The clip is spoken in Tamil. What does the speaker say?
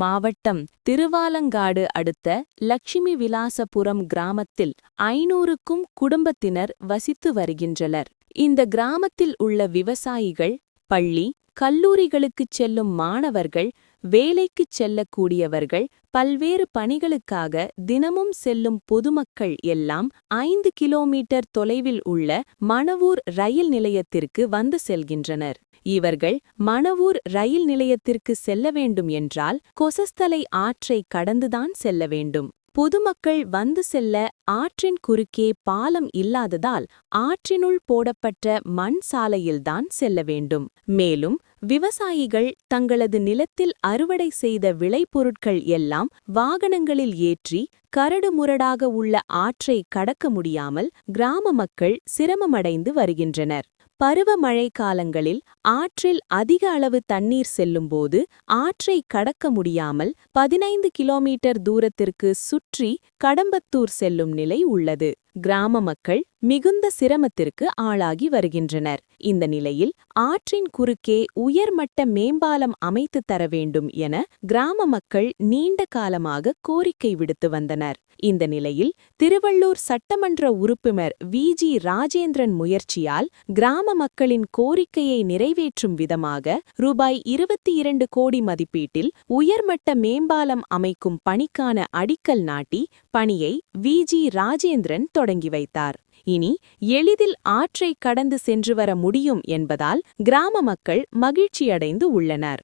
மாவட்டம் திருவாலங்காடு அடுத்த லட்சுமி விலாசபுரம் கிராமத்தில் 500க்கும் குடும்பத்தினர் வசித்து வருகின்றனர். இந்த கிராமத்தில் உள்ள விவசாயிகள், பள்ளி, கல்லூரிகளுக்குச் செல்லும் மாணவர்கள், வேலைக்குச் செல்லக்கூடியவர்கள், பல்வேறு பணிகளுக்காக தினமும் செல்லும் பொதுமக்கள் எல்லாம் 5 கிலோமீட்டர் தொலைவில் உள்ள மணவூர் ரயில் நிலையத்திற்கு வந்து செல்கின்றனர். இவர்கள் மணவூர் ரயில் நிலையத்திற்கு செல்ல வேண்டும் என்றால் கொசஸ்தலை ஆற்றை கடந்துதான் செல்ல வேண்டும். பொதுமக்கள் வந்து செல்ல ஆற்றின் குறுக்கே பாலம் இல்லாததால் ஆற்றினுள் போடப்பட்ட மண் சாலையில்தான் செல்ல வேண்டும். மேலும் விவசாயிகள் தங்களது நிலத்தில் அறுவடை செய்த விளைபொருட்கள் எல்லாம் வாகனங்களில் ஏற்றி கரடுமுரடாக உள்ள ஆற்றை கடக்க முடியாமல் கிராம மக்கள் சிரமமடைந்து வருகின்றனர். பருவமழை காலங்களில் ஆற்றில் அதிக அளவு தண்ணீர் செல்லும்போது ஆற்றை கடக்க முடியாமல் 15 கிலோமீட்டர் தூரத்திற்கு சுற்றி கடம்பத்தூர் செல்லும் நிலை உள்ளது. கிராம மக்கள் மிகுந்த சிரமத்திற்கு ஆளாகி வருகின்றனர். இந்த நிலையில் ஆற்றின் குறுக்கே உயர்மட்ட மேம்பாலம் அமைத்து தர வேண்டும் என கிராம மக்கள் நீண்ட காலமாக கோரிக்கை விடுத்து வந்தனர். இந்த நிலையில் திருவள்ளூர் சட்டமன்ற உறுப்பினர் வி.ஜி. ராஜேந்திரன் முயற்சியால் கிராம மக்களின் கோரிக்கையை நிறைவேற்றும் விதமாக ரூபாய் 22 கோடி மதிப்பீட்டில் உயர்மட்ட மேம்பாலம் அமைக்கும் பணிக்கான அடிக்கல் நாட்டி பணியை வி.ஜி. ராஜேந்திரன் தொடங்கி வைத்தார். இனி எளிதில் ஆற்றை கடந்து சென்று வர முடியும் என்பதால் கிராம மக்கள் மகிழ்ச்சியடைந்து உள்ளனர்.